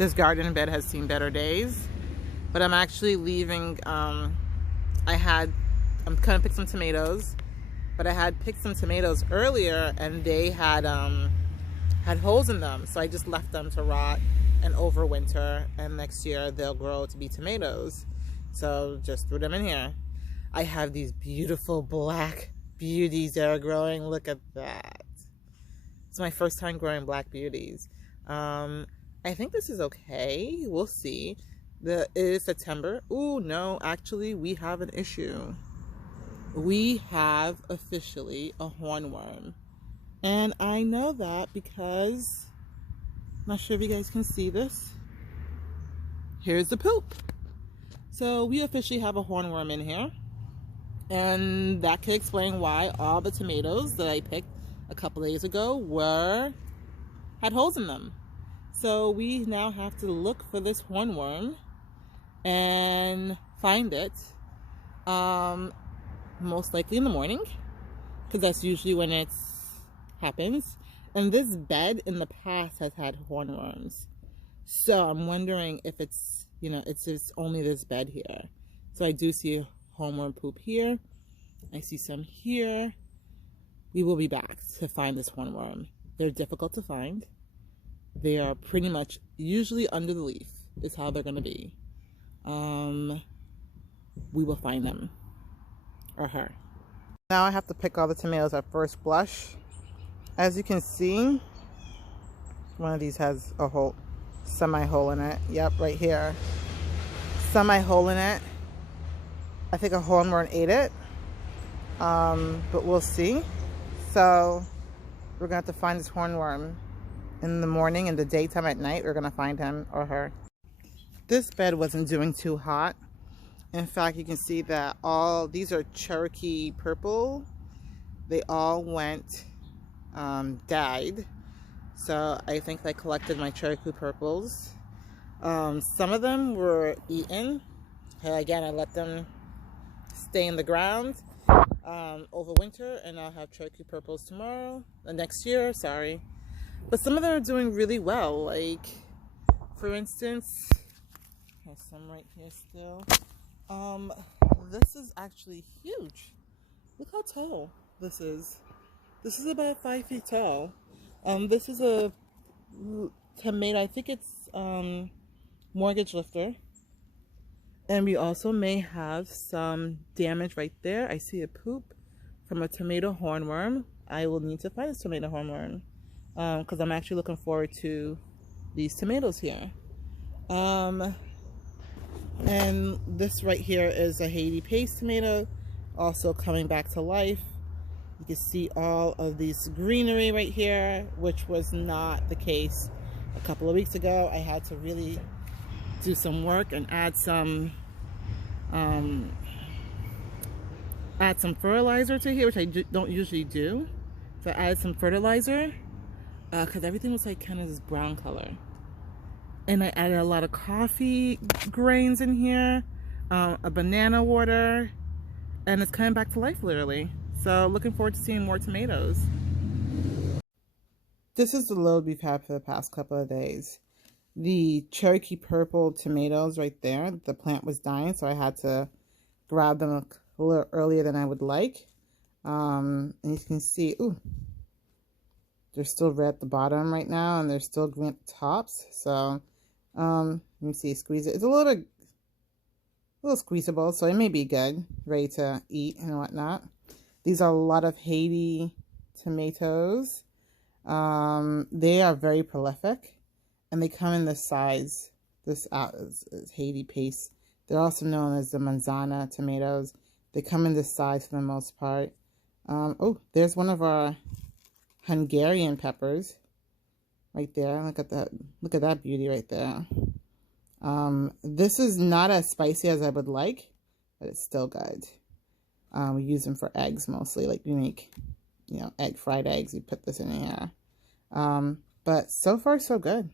This garden bed has seen better days, but I'm actually leaving. I'm gonna pick some tomatoes, but I had picked some tomatoes earlier and they had holes in them, so I just left them to rot and overwinter, and next year they'll grow to be tomatoes. So just threw them in here. I have these beautiful black beauties that are growing. Look at that. It's my first time growing black beauties. I think this is okay. We'll see. It is September. Ooh, no, actually we have an issue. We have officially a hornworm. And I know that because, I'm not sure if you guys can see this. Here's the poop. So we officially have a hornworm in here. And that could explain why all the tomatoes that I picked a couple days ago had holes in them. So we now have to look for this hornworm and find it, most likely in the morning, because that's usually when it happens. And this bed in the past has had hornworms, so I'm wondering if it's, it's just only this bed here. So I do see hornworm poop here. I see some here. We will be back to find this hornworm. They're difficult to find. They are pretty much usually under the leaf is how they're going to be. We will find them, or her. Now I have to pick all the tomatoes at first blush. As you can see, one of these has a hole, semi-hole in it. Yep, right here. Semi-hole in it. I think a hornworm ate it, but we'll see. So we're going to have to find this hornworm in the morning, in the daytime, at night. We're going to find him or her. This bed wasn't doing too hot. In fact, you can see that all these are Cherokee purple. They all went, died. So I think I collected my Cherokee purples. Some of them were eaten. Again, I let them stay in the ground over winter, and I'll have Cherokee purples tomorrow, next year, sorry. But some of them are doing really well. Like, for instance, there's some right here still. This is actually huge. Look how tall this is. This is about 5 feet tall. This is a tomato. I think it's mortgage lifter. And we also may have some damage right there. I see a poop from a tomato hornworm. I will need to find this tomato hornworm because I'm actually looking forward to these tomatoes here. And this right here is a Haiti paste tomato, also coming back to life. You can see all of this greenery right here, which was not the case a couple of weeks ago. I had to really do some work and add some fertilizer to here, which I don't usually do. So I added some fertilizer because everything was like kind of this brown color. And I added a lot of coffee grains in here, a banana water, and it's coming back to life literally. So looking forward to seeing more tomatoes. This is the load we've had for the past couple of days. The Cherokee purple tomatoes right there, the plant was dying, so I had to grab them a little earlier than I would like. And you can see, ooh, they're still red at the bottom right now, and they're still green at the tops. So let me see, squeeze it. It's a little squeezable, so it may be good, ready to eat and whatnot. These are a lot of Haiti tomatoes. They are very prolific, and they come in this size. This is Haiti paste. They're also known as the manzana tomatoes. They come in this size for the most part. Oh, there's one of our Hungarian peppers right there. Look at that. Look at that beauty right there. This is not as spicy as I would like, but it's still good. We use them for eggs mostly. Like we make, fried eggs. We put this in here. But so far, so good.